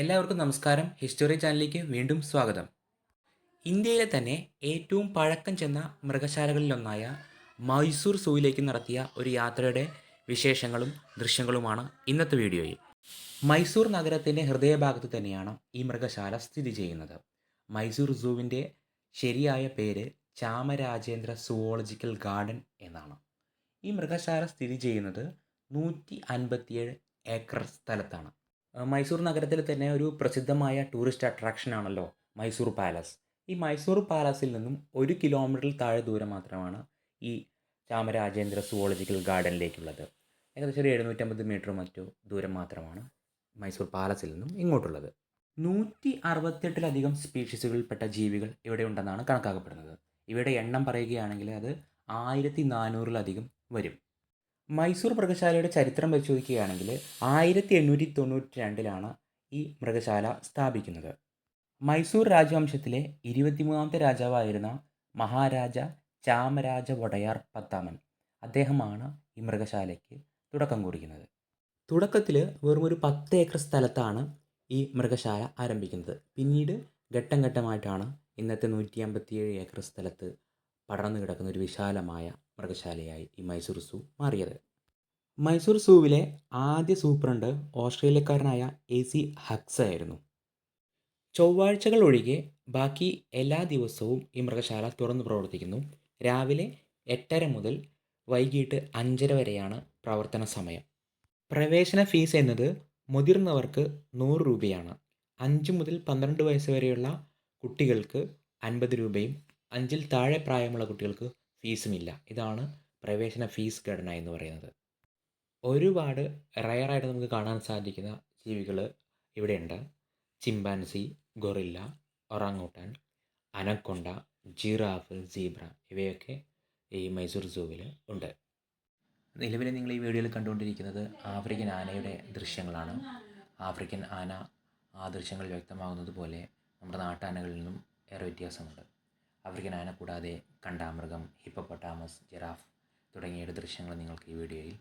എല്ലാവർക്കും നമസ്കാരം. ഹിസ്റ്ററി ചാനലിലേക്ക് വീണ്ടും സ്വാഗതം. ഇന്ത്യയിലെ തന്നെ ഏറ്റവും പഴക്കം ചെന്ന മൃഗശാലകളിലൊന്നായ മൈസൂർ സൂയിലേക്ക് നടത്തിയ ഒരു യാത്രയുടെ വിശേഷങ്ങളും ദൃശ്യങ്ങളുമാണ് ഇന്നത്തെ വീഡിയോയിൽ. മൈസൂർ നഗരത്തിന്റെ ഹൃദയഭാഗത്ത് തന്നെയാണ് ഈ മൃഗശാല സ്ഥിതി ചെയ്യുന്നത്. മൈസൂർ സൂവിന്റെ ശരിയായ പേര് ചാമരാജേന്ദ്ര സുവോളജിക്കൽ ഗാർഡൻ എന്നാണ്. ഈ മൃഗശാല സ്ഥിതി ചെയ്യുന്നത് നൂറ്റി അൻപത്തിയേഴ് ഏക്കർ സ്ഥലത്താണ്. മൈസൂർ നഗരത്തിൽ തന്നെ ഒരു പ്രസിദ്ധമായ ടൂറിസ്റ്റ് അട്രാക്ഷൻ ആണല്ലോ മൈസൂർ പാലസ് ഈ മൈസൂർ പാലസിൽ നിന്നും ഒരു കിലോമീറ്ററിൽ താഴെ ദൂരം മാത്രമാണ് ഈ ചാമരാജേന്ദ്ര സുവോളജിക്കൽ ഗാർഡനിലേക്കുള്ളത് ഏകദേശം ഒരു എഴുന്നൂറ്റമ്പത് മീറ്റർ മറ്റോ ദൂരം മാത്രമാണ് മൈസൂർ പാലസിൽ നിന്നും ഇങ്ങോട്ടുള്ളത്. നൂറ്റി അറുപത്തെട്ടിലധികം സ്പീഷീസുകളിൽപ്പെട്ട ജീവികൾ ഇവിടെ ഉണ്ടെന്നാണ് കണക്കാക്കപ്പെടുന്നത്. ഇവയുടെ എണ്ണം പറയുകയാണെങ്കിൽ അത് ആയിരത്തി നാനൂറിലധികം വരും. മൈസൂർ മൃഗശാലയുടെ ചരിത്രം പരിശോധിക്കുകയാണെങ്കിൽ ആയിരത്തി എണ്ണൂറ്റി തൊണ്ണൂറ്റി രണ്ടിലാണ് ഈ മൃഗശാല സ്ഥാപിക്കുന്നത്. മൈസൂർ രാജവംശത്തിലെ ഇരുപത്തിമൂന്നാമത്തെ രാജാവായിരുന്ന മഹാരാജ ചാമരാജ വടയാർ പത്താമൻ അദ്ദേഹമാണ് ഈ മൃഗശാലയ്ക്ക് തുടക്കം കുറിക്കുന്നത്. തുടക്കത്തിൽ വെറും ഒരു പത്ത് ഏക്കർ സ്ഥലത്താണ് ഈ മൃഗശാല ആരംഭിക്കുന്നത്. പിന്നീട് ഘട്ടം ഘട്ടമായിട്ടാണ് ഇന്നത്തെ നൂറ്റി അമ്പത്തിയേഴ് ഏക്കർ സ്ഥലത്ത് പടർന്നു കിടക്കുന്ന ഒരു വിശാലമായ മൃഗശാലയായി ഈ മൈസൂർ സൂ മാറിയത്. മൈസൂർ സൂവിലെ ആദ്യ സൂപ്രണ്ട് ഓസ്ട്രേലിയക്കാരനായ എ സി ഹക്സ് ആയിരുന്നു ചൊവ്വാഴ്ചകൾ ഒഴികെ ബാക്കി എല്ലാ ദിവസവും ഈ മൃഗശാല തുറന്നു പ്രവർത്തിക്കുന്നു. രാവിലെ എട്ടര മുതൽ വൈകിട്ട് അഞ്ചര വരെയാണ് പ്രവർത്തന സമയം. പ്രവേശന ഫീസ് എന്നത് മുതിർന്നവർക്ക് നൂറ് രൂപയാണ്. അഞ്ച് മുതൽ പന്ത്രണ്ട് വയസ്സ് വരെയുള്ള കുട്ടികൾക്ക് അൻപത് രൂപയും അഞ്ചിൽ താഴെ പ്രായമുള്ള കുട്ടികൾക്ക് ഫീസുമില്ല. ഇതാണ് പ്രവേശന ഫീസ് ഘടന എന്ന് പറയുന്നത്. ഒരുപാട് റയറായിട്ട് നമുക്ക് കാണാൻ സാധിക്കുന്ന ജീവികൾ ഇവിടെയുണ്ട്. Chimpanzee gorilla orangutan anaconda giraffe zebra ഇവയൊക്കെ ഈ മൈസൂർ സൂവിൽ ഉണ്ട്. നിലവിൽ നിങ്ങൾ ഈ വീഡിയോയിൽ കണ്ടുകൊണ്ടിരിക്കുന്നത് ആഫ്രിക്കൻ ആനയുടെ ദൃശ്യങ്ങളാണ്. ആഫ്രിക്കൻ ആന ആ ദൃശ്യങ്ങൾ വ്യക്തമാകുന്നത് പോലെ നമ്മുടെ നാട്ടാനകളിൽ നിന്നും ഏറെ വ്യത്യാസമുണ്ട്. ആഫ്രിക്കൻ ആന കൂടാതെ കണ്ടാമൃഗം ഹിപ്പോപ്പൊട്ടാമസ് ജിറാഫ് തുടങ്ങിയ ദൃശ്യങ്ങൾ നിങ്ങൾക്ക് ഈ വീഡിയോയിൽ